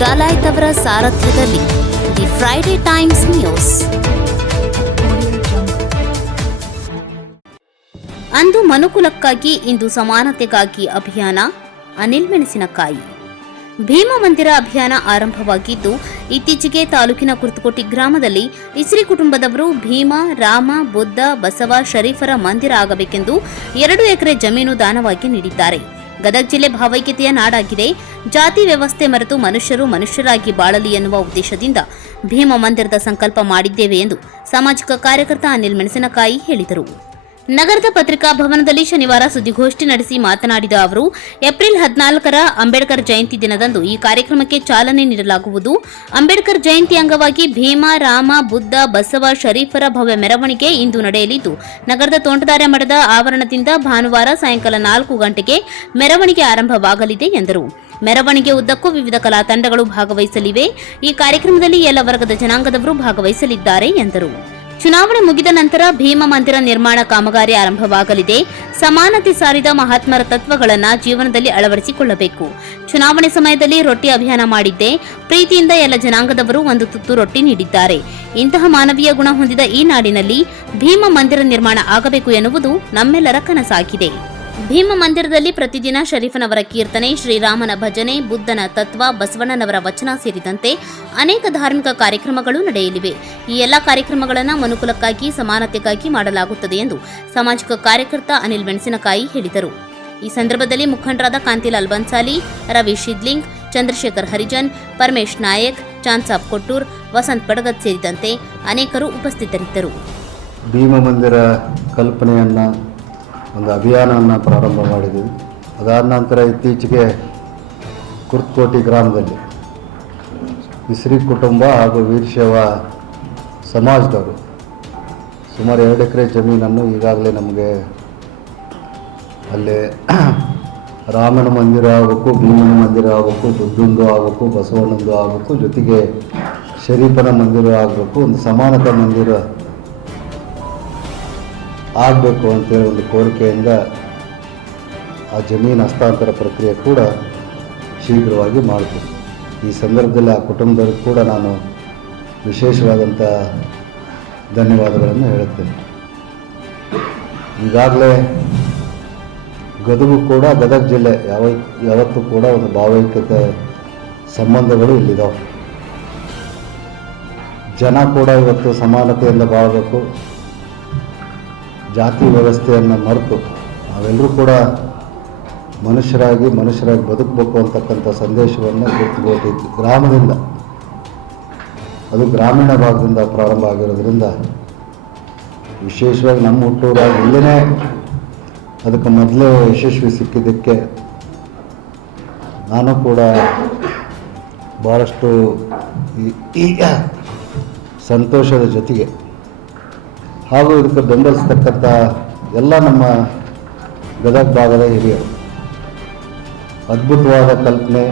ಡಾಲಾಯ್ತ್ ಅವರ ಸಾರಥ್ಯದಲ್ಲಿ the Friday Times news. ಅಂದು ಮನುಕುಲಕ್ಕಾಗಿ, ಇಂದು ಸಮಾನತೆಗಾಗಿ ಅಭಿಯಾನ. ಅನಿಲ್ ಮೆಣಸಿನಕಾಯಿ. ಭೀಮ ಮಂದಿರ ಅಭಿಯಾನ ಆರಂಭವಾಗಿದ್ದು, ಇತ್ತೀಚೆಗೆ ತಾಲೂಕಿನ ಕುರ್ತಕೋಟಿ ಗ್ರಾಮದಲ್ಲಿ ಇಸ್ರಿ ಕುಟುಂಬದವರು ಭೀಮ, ರಾಮ, ಬುದ್ಧ, ಬಸವ, ಶರೀಫರ ಮಂದಿರ ಆಗಬೇಕೆಂದು 2 ಎಕರೆ ಜಮೀನು ದಾನವಾಗಿ ನೀಡಿದ್ದಾರೆ. ಗದಗ ಜಿಲ್ಲೆ ಭಾವೈಕ್ಯತೆಯ ನಾಡಾಗಿದೆ. ಜಾತಿ ವ್ಯವಸ್ಥೆ ಮರೆತು ಮನುಷ್ಯರು ಮನುಷ್ಯರಾಗಿ ಬಾಳಲಿ ಎನ್ನುವ ಉದ್ದೇಶದಿಂದ ಭೀಮ ಮಂದಿರದ ಸಂಕಲ್ಪ ಮಾಡಿದ್ದೇವೆ ಎಂದು ಸಾಮಾಜಿಕ ಕಾರ್ಯಕರ್ತ ಅನಿಲ್ ಮೆಣಸಿನಕಾಯಿ ಹೇಳಿದರು. ನಗರದ ಪತ್ರಿಕಾ ಭವನದಲ್ಲಿ ಶನಿವಾರ ಸುದ್ದಿಗೋಷ್ಠಿ ನಡೆಸಿ ಮಾತನಾಡಿದ ಅವರು, ಏಪ್ರಿಲ್ 14ರ ಅಂಬೇಡ್ಕರ್ ಜಯಂತಿ ದಿನದಂದು ಈ ಕಾರ್ಯಕ್ರಮಕ್ಕೆ ಚಾಲನೆ ನೀಡಲಾಗುವುದು. ಅಂಬೇಡ್ಕರ್ ಜಯಂತಿ ಅಂಗವಾಗಿ ಭೀಮ, ರಾಮ, ಬುದ್ಧ, ಬಸವ, ಶರೀಫರ ಭವ್ಯ ಮೆರವಣಿಗೆ ಇಂದು ನಡೆಯಲಿದ್ದು, ನಗರದ ತೋಂಟದಾರ್ಯ ಮಠದ ಆವರಣದಿಂದ ಭಾನುವಾರ ಸಾಯಂಕಾಲ 4 ಗಂಟೆಗೆ ಮೆರವಣಿಗೆ ಆರಂಭವಾಗಲಿದೆ ಎಂದರು. ಮೆರವಣಿಗೆ ಉದ್ದಕ್ಕೂ ವಿವಿಧ ಕಲಾ ತಂಡಗಳು ಭಾಗವಹಿಸಲಿವೆ. ಈ ಕಾರ್ಯಕ್ರಮದಲ್ಲಿ ಎಲ್ಲ ವರ್ಗದ ಜನಾಂಗದವರು ಭಾಗವಹಿಸಲಿದ್ದಾರೆ ಎಂದರು. ಚುನಾವಣೆ ಮುಗಿದ ನಂತರ ಭೀಮ ಮಂದಿರ ನಿರ್ಮಾಣ ಕಾಮಗಾರಿ ಆರಂಭವಾಗಲಿದೆ. ಸಮಾನತೆ ಸಾರಿದ ಮಹಾತ್ಮರ ತತ್ವಗಳನ್ನು ಜೀವನದಲ್ಲಿ ಅಳವಡಿಸಿಕೊಳ್ಳಬೇಕು. ಚುನಾವಣೆ ಸಮಯದಲ್ಲಿ ರೊಟ್ಟಿ ಅಭಿಯಾನ ಮಾಡಿದ್ದೆ. ಪ್ರೀತಿಯಿಂದ ಎಲ್ಲ ಜನಾಂಗದವರು ಒಂದು ತುತ್ತು ರೊಟ್ಟಿ ನೀಡಿದ್ದಾರೆ. ಇಂತಹ ಮಾನವೀಯ ಗುಣ ಹೊಂದಿದ ಈ ನಾಡಿನಲ್ಲಿ ಭೀಮ ಮಂದಿರ ನಿರ್ಮಾಣ ಆಗಬೇಕು ಎನ್ನುವುದು ನಮ್ಮೆಲ್ಲರ ಕನಸಾಗಿದೆ. ಭೀಮ ಮಂದಿರದಲ್ಲಿ ಪ್ರತಿದಿನ ಶರೀಫನವರ ಕೀರ್ತನೆ, ಶ್ರೀರಾಮನ ಭಜನೆ, ಬುದ್ಧನ ತತ್ವ, ಬಸವಣ್ಣನವರ ವಚನ ಸೇರಿದಂತೆ ಅನೇಕ ಧಾರ್ಮಿಕ ಕಾರ್ಯಕ್ರಮಗಳು ನಡೆಯಲಿವೆ. ಈ ಎಲ್ಲ ಕಾರ್ಯಕ್ರಮಗಳನ್ನು ಮನುಕುಲಕ್ಕಾಗಿ, ಸಮಾನತೆಗಾಗಿ ಮಾಡಲಾಗುತ್ತದೆ ಎಂದು ಸಾಮಾಜಿಕ ಕಾರ್ಯಕರ್ತ ಅನಿಲ್ ಮೆಣಸಿನಕಾಯಿ ಹೇಳಿದರು. ಈ ಸಂದರ್ಭದಲ್ಲಿ ಮುಖಂಡರಾದ ಕಾಂತಿಲಾಲ್ ಬನ್ಸಾಲಿ, ರವಿ ಶಿದ್ಲಿಂಗ್, ಚಂದ್ರಶೇಖರ್ ಹರಿಜನ್, ಪರಮೇಶ್ ನಾಯಕ್, ಚಾನ್ಸಾಬ್ ಕೊಟ್ಟೂರ್, ವಸಂತ್ ಪಡಗತ್ ಸೇರಿದಂತೆ ಅನೇಕರು ಉಪಸ್ಥಿತರಿದ್ದರು. ಭೀಮ ಮಂದಿರ ಕಲ್ಪನೆಯನ್ನು ಒಂದು ಅಭಿಯಾನವನ್ನು ಪ್ರಾರಂಭ ಮಾಡಿದ್ದೀವಿ. ಅದಾದ ನಂತರ ಇತ್ತೀಚೆಗೆ ಕುರ್ತಕೋಟಿ ಗ್ರಾಮದಲ್ಲಿ ಇಸ್ರಿ ಕುಟುಂಬ ಹಾಗೂ ವೀರಶೈವ ಸಮಾಜದವರು ಸುಮಾರು 2 ಎಕರೆ ಜಮೀನನ್ನು ಈಗಾಗಲೇ ನಮಗೆ ಅಲ್ಲಿ ರಾಮನ ಮಂದಿರ ಆಗಬೇಕು, ಭೀಮನ ಮಂದಿರ ಆಗಬೇಕು, ಬುದ್ಧಂದು ಆಗಬೇಕು, ಬಸವಣ್ಣಂದು ಆಗಬೇಕು, ಜೊತೆಗೆ ಶರೀಫನ ಮಂದಿರ ಆಗಬೇಕು, ಒಂದು ಸಮಾನತಾ ಮಂದಿರ ಆಗಬೇಕು ಅಂತೇಳಿ ಒಂದು ಕೋರಿಕೆಯಿಂದ ಆ ಜಮೀನು ಹಸ್ತಾಂತರ ಪ್ರಕ್ರಿಯೆ ಕೂಡ ಶೀಘ್ರವಾಗಿ ಮಾಡ್ತೀನಿ. ಈ ಸಂದರ್ಭದಲ್ಲಿ ಆ ಕುಟುಂಬದವ್ರಿಗೆ ಕೂಡ ನಾನು ವಿಶೇಷವಾದಂಥ ಧನ್ಯವಾದಗಳನ್ನು ಹೇಳುತ್ತೇನೆ. ಈಗಾಗಲೇ ಗದಗ ಜಿಲ್ಲೆ ಯಾವತ್ತೂ ಕೂಡ ಒಂದು ಭಾವೈಕ್ಯತೆ ಸಂಬಂಧಗಳು ಇಲ್ಲಿದ್ದಾವೆ. ಜನ ಕೂಡ ಇವತ್ತು ಸಮಾನತೆಯಿಂದ ಬಾಳಬೇಕು, ಜಾತಿ ವ್ಯವಸ್ಥೆಯನ್ನು ಮರೆತು ನಾವೆಲ್ಲರೂ ಕೂಡ ಮನುಷ್ಯರಾಗಿ ಬದುಕಬೇಕು ಅಂತಕ್ಕಂಥ ಸಂದೇಶವನ್ನು ಕುರ್ತಕೋಟಿ ಗ್ರಾಮದಿಂದ, ಅದು ಗ್ರಾಮೀಣ ಭಾಗದಿಂದ ಪ್ರಾರಂಭ ಆಗಿರೋದ್ರಿಂದ ವಿಶೇಷವಾಗಿ ನಮ್ಮ ಹುಟ್ಟೂರಾಗಿ ಇಲ್ಲೇ ಅದಕ್ಕೆ ಮೊದಲೇ ಯಶಸ್ವಿ ಸಿಕ್ಕಿದ್ದಕ್ಕೆ ನಾನು ಕೂಡ ಭಾಳಷ್ಟು ಈ ಸಂತೋಷದ ಜೊತೆಗೆ ಹಾಗೂ ಇದಕ್ಕೆ ಬೆಂಬಲಿಸ್ತಕ್ಕಂಥ ಎಲ್ಲ ನಮ್ಮ ಗದಗ ಭಾಗದ ಹಿರಿಯರು, ಅದ್ಭುತವಾದ ಕಲ್ಪನೆ,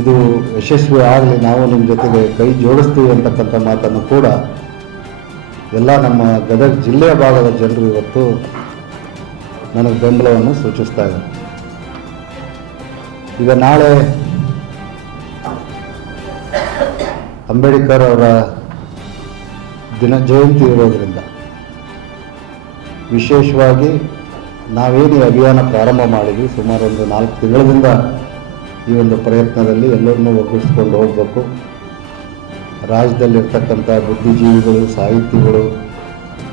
ಇದು ಯಶಸ್ವಿ ಆಗಲಿ, ನಾವು ನಿಮ್ಮ ಜೊತೆಗೆ ಕೈ ಜೋಡಿಸ್ತೀವಿ ಅಂತಕ್ಕಂಥ ಮಾತನ್ನು ಕೂಡ ಎಲ್ಲ ನಮ್ಮ ಗದಗ ಜಿಲ್ಲೆಯ ಭಾಗದ ಜನರು ಇವತ್ತು ನನಗೆ ಬೆಂಬಲವನ್ನು ಸೂಚಿಸ್ತಾ ಇದ್ದಾರೆ. ಈಗ ನಾಳೆ ಅಂಬೇಡ್ಕರ್ ಅವರ ಜಯಂತಿ ಇರೋದರಿಂದ ವಿಶೇಷವಾಗಿ ನಾವೇನು ಅಭಿಯಾನ ಪ್ರಾರಂಭ ಮಾಡಿದ್ವಿ, ಸುಮಾರು ಒಂದು 4 ತಿಂಗಳಿಂದ ಈ ಒಂದು ಪ್ರಯತ್ನದಲ್ಲಿ ಎಲ್ಲರನ್ನೂ ಒಗ್ಗೂಡಿಸ್ಕೊಂಡು ಹೋಗಬೇಕು. ರಾಜ್ಯದಲ್ಲಿರ್ತಕ್ಕಂಥ ಬುದ್ಧಿಜೀವಿಗಳು, ಸಾಹಿತಿಗಳು,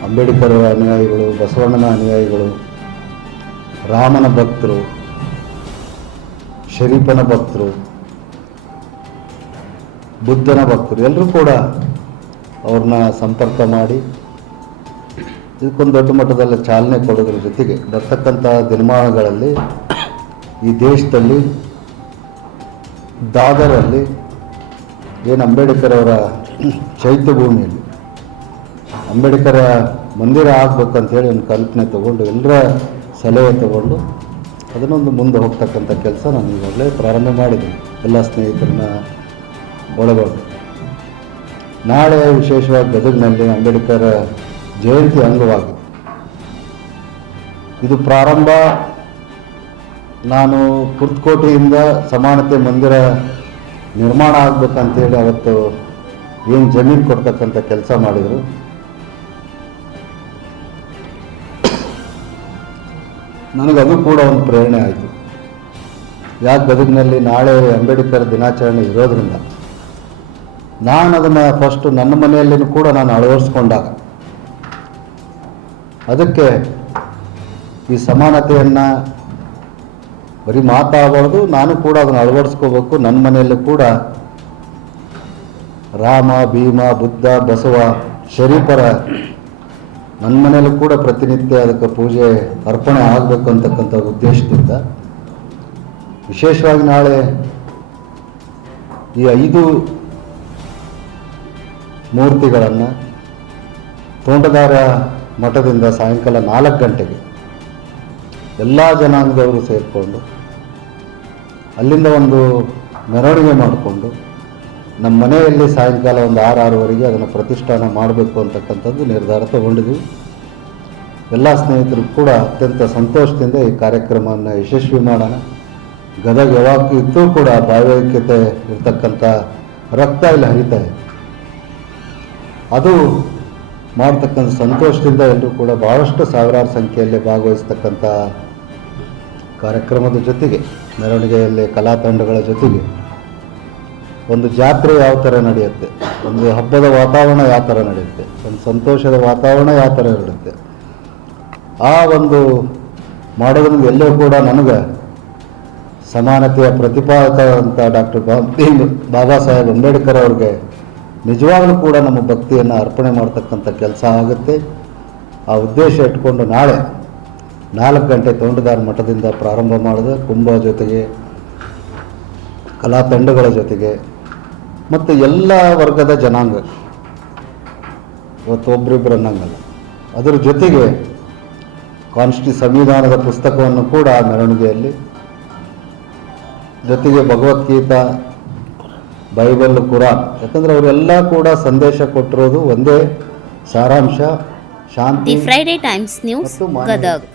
ಅಂಬೇಡ್ಕರ್ ಅನುಯಾಯಿಗಳು, ಬಸವಣ್ಣನ ಅನುಯಾಯಿಗಳು, ರಾಮನ ಭಕ್ತರು, ಶರೀಫನ ಭಕ್ತರು, ಬುದ್ಧನ ಭಕ್ತರು ಎಲ್ಲರೂ ಕೂಡ ಅವ್ರನ್ನ ಸಂಪರ್ಕ ಮಾಡಿ ಇದಕ್ಕೊಂದು ದೊಡ್ಡ ಮಟ್ಟದಲ್ಲಿ ಚಾಲನೆ ಕೊಡೋದ್ರ ಜೊತೆಗೆ ಬರ್ತಕ್ಕಂಥ ದಿನಮಾನಗಳಲ್ಲಿ ಈ ದೇಶದಲ್ಲಿ ದಾದರಲ್ಲಿ ಏನು ಅಂಬೇಡ್ಕರ್ ಅವರ ಚೈತ್ಯಭೂಮಿಯಲ್ಲಿ ಅಂಬೇಡ್ಕರ ಮಂದಿರ ಆಗಬೇಕಂತೇಳಿ ಒಂದು ಕಲ್ಪನೆ ತಗೊಂಡು ಎಲ್ಲರ ಸಲಹೆ ತಗೊಂಡು ಅದನ್ನೊಂದು ಮುಂದೆ ಹೋಗ್ತಕ್ಕಂಥ ಕೆಲಸ ನಾನು ಈಗಾಗಲೇ ಪ್ರಾರಂಭ ಮಾಡಿದ್ದೀನಿ, ಎಲ್ಲ ಸ್ನೇಹಿತರನ್ನ ಒಳಗೊಂಡು. ನಾಳೆ ವಿಶೇಷವಾಗಿ ಗದಗಿನಲ್ಲಿ ಅಂಬೇಡ್ಕರ್ ಜಯಂತಿ ಅಂಗವಾಗಿ ಇದು ಪ್ರಾರಂಭ ನಾನು ಕುರ್ತಕೋಟೆಯಿಂದ ಸಮಾನತೆ ಮಂದಿರ ನಿರ್ಮಾಣ ಆಗಬೇಕಂತೇಳಿ ಅವತ್ತು ಏನು ಜಮೀನು ಕೊಡ್ತಕ್ಕಂಥ ಕೆಲಸ ಮಾಡಿದರು. ನನಗದು ಕೂಡ ಒಂದು ಪ್ರೇರಣೆ ಆಯಿತು. ಯಾಕೆ ಗದಗಿನಲ್ಲಿ ನಾಳೆ ಅಂಬೇಡ್ಕರ್ ದಿನಾಚರಣೆ ಇರೋದ್ರಿಂದ ನಾನು ಅದನ್ನು ಫಸ್ಟು ನನ್ನ ಮನೆಯಲ್ಲಿನೂ ಕೂಡ ನಾನು ಅಳವಡಿಸ್ಕೊಂಡಾಗ ಅದಕ್ಕೆ ಈ ಸಮಾನತೆಯನ್ನು ಬರೀ ಮಾತಾಡಬಾರ್ದು, ನಾನು ಕೂಡ ಅದನ್ನು ಅಳವಡಿಸ್ಕೋಬೇಕು. ನನ್ನ ಮನೆಯಲ್ಲೂ ಕೂಡ ರಾಮ, ಭೀಮ, ಬುದ್ಧ, ಬಸವ, ಶರೀಫರ ನನ್ನ ಮನೆಯಲ್ಲೂ ಕೂಡ ಪ್ರತಿನಿತ್ಯ ಅದಕ್ಕೆ ಪೂಜೆ ಅರ್ಪಣೆ ಆಗಬೇಕು ಅಂತಕ್ಕಂಥ ಉದ್ದೇಶದಿಂದ ವಿಶೇಷವಾಗಿ ನಾಳೆ ಈ 5 ಮೂರ್ತಿಗಳನ್ನು ತೋಂಟದಾರ ಮಠದಿಂದ ಸಾಯಂಕಾಲ 4 ಗಂಟೆಗೆ ಎಲ್ಲ ಜನಾಂಗದವರು ಸೇರಿಕೊಂಡು ಅಲ್ಲಿಂದ ಒಂದು ಮೆರವಣಿಗೆ ಮಾಡಿಕೊಂಡು ನಮ್ಮ ಮನೆಯಲ್ಲಿ ಸಾಯಂಕಾಲ ಒಂದು 6-6:30 ಅದನ್ನು ಪ್ರತಿಷ್ಠಾನ ಮಾಡಬೇಕು ಅಂತಕ್ಕಂಥದ್ದು ನಿರ್ಧಾರ ತಗೊಂಡಿದ್ವಿ. ಎಲ್ಲ ಸ್ನೇಹಿತರು ಕೂಡ ಅತ್ಯಂತ ಸಂತೋಷದಿಂದ ಈ ಕಾರ್ಯಕ್ರಮವನ್ನು ಯಶಸ್ವಿ ಮಾಡೋಣ. ಗದಗ ಯಾವಾಗ ಇದ್ದೂ ಕೂಡ ಭಾವೈಕ್ಯತೆ ಇರ್ತಕ್ಕಂಥ ರಕ್ತ ಇಲ್ಲಿ ಹರಿತಾ ಇದೆ. ಅದು ಮಾಡ್ತಕ್ಕಂಥ ಸಂತೋಷದಿಂದ ಎಲ್ಲರೂ ಕೂಡ ಭಾಳಷ್ಟು ಸಾವಿರಾರು ಸಂಖ್ಯೆಯಲ್ಲಿ ಭಾಗವಹಿಸ್ತಕ್ಕಂಥ ಕಾರ್ಯಕ್ರಮದ ಜೊತೆಗೆ ಮೆರವಣಿಗೆಯಲ್ಲಿ ಕಲಾ ತಂಡಗಳ ಜೊತೆಗೆ ಒಂದು ಜಾತ್ರೆ ಯಾವ ಥರ ನಡೆಯುತ್ತೆ, ಒಂದು ಹಬ್ಬದ ವಾತಾವರಣ ಯಾವ ಥರ ನಡೆಯುತ್ತೆ, ಒಂದು ಸಂತೋಷದ ವಾತಾವರಣ ಯಾವ ಥರ ಇರುತ್ತೆ, ಆ ಒಂದು ಮಾಡೋದ್ರಿಂದ ಎಲ್ಲರೂ ಕೂಡ ನನಗೆ ಸಮಾನತೆಯ ಪ್ರತಿಪಾದಕ ಅಂತ ಡಾಕ್ಟರ್ ಬಾಬಾ ಸಾಹೇಬ್ ಅಂಬೇಡ್ಕರ್ ಅವ್ರಿಗೆ ನಿಜವಾಗಲೂ ಕೂಡ ನಮ್ಮ ಭಕ್ತಿಯನ್ನು ಅರ್ಪಣೆ ಮಾಡ್ತಕ್ಕಂಥ ಕೆಲಸ ಆಗುತ್ತೆ. ಆ ಉದ್ದೇಶ ಇಟ್ಕೊಂಡು ನಾಳೆ 4 ಗಂಟೆ ತೋಂಟದಾರ ಮಠದಿಂದ ಪ್ರಾರಂಭ ಮಾಡಿದ ಕುಂಭ ಜೊತೆಗೆ ಕಲಾ ತಂಡಗಳ ಜೊತೆಗೆ ಮತ್ತು ಎಲ್ಲ ವರ್ಗದ ಜನಾಂಗ, ಇವತ್ತು ಒಬ್ಬರಿಬ್ಬರು ಅನ್ನಂಗಲ್ಲ, ಅದರ ಜೊತೆಗೆ ಸಂವಿಧಾನದ ಪುಸ್ತಕವನ್ನು ಕೂಡ ಮೆರವಣಿಗೆಯಲ್ಲಿ ಜೊತೆಗೆ ಭಗವದ್ಗೀತಾ, ಬೈಬಲ್, ಕುರಾನ್, ಯಾಕಂದರೆ ಅವರೆಲ್ಲ ಕೂಡ ಸಂದೇಶ ಕೊಟ್ಟಿರೋದು ಒಂದೇ ಸಾರಾಂಶ, ಶಾಂತಿ. The Friday Times news, Gadag.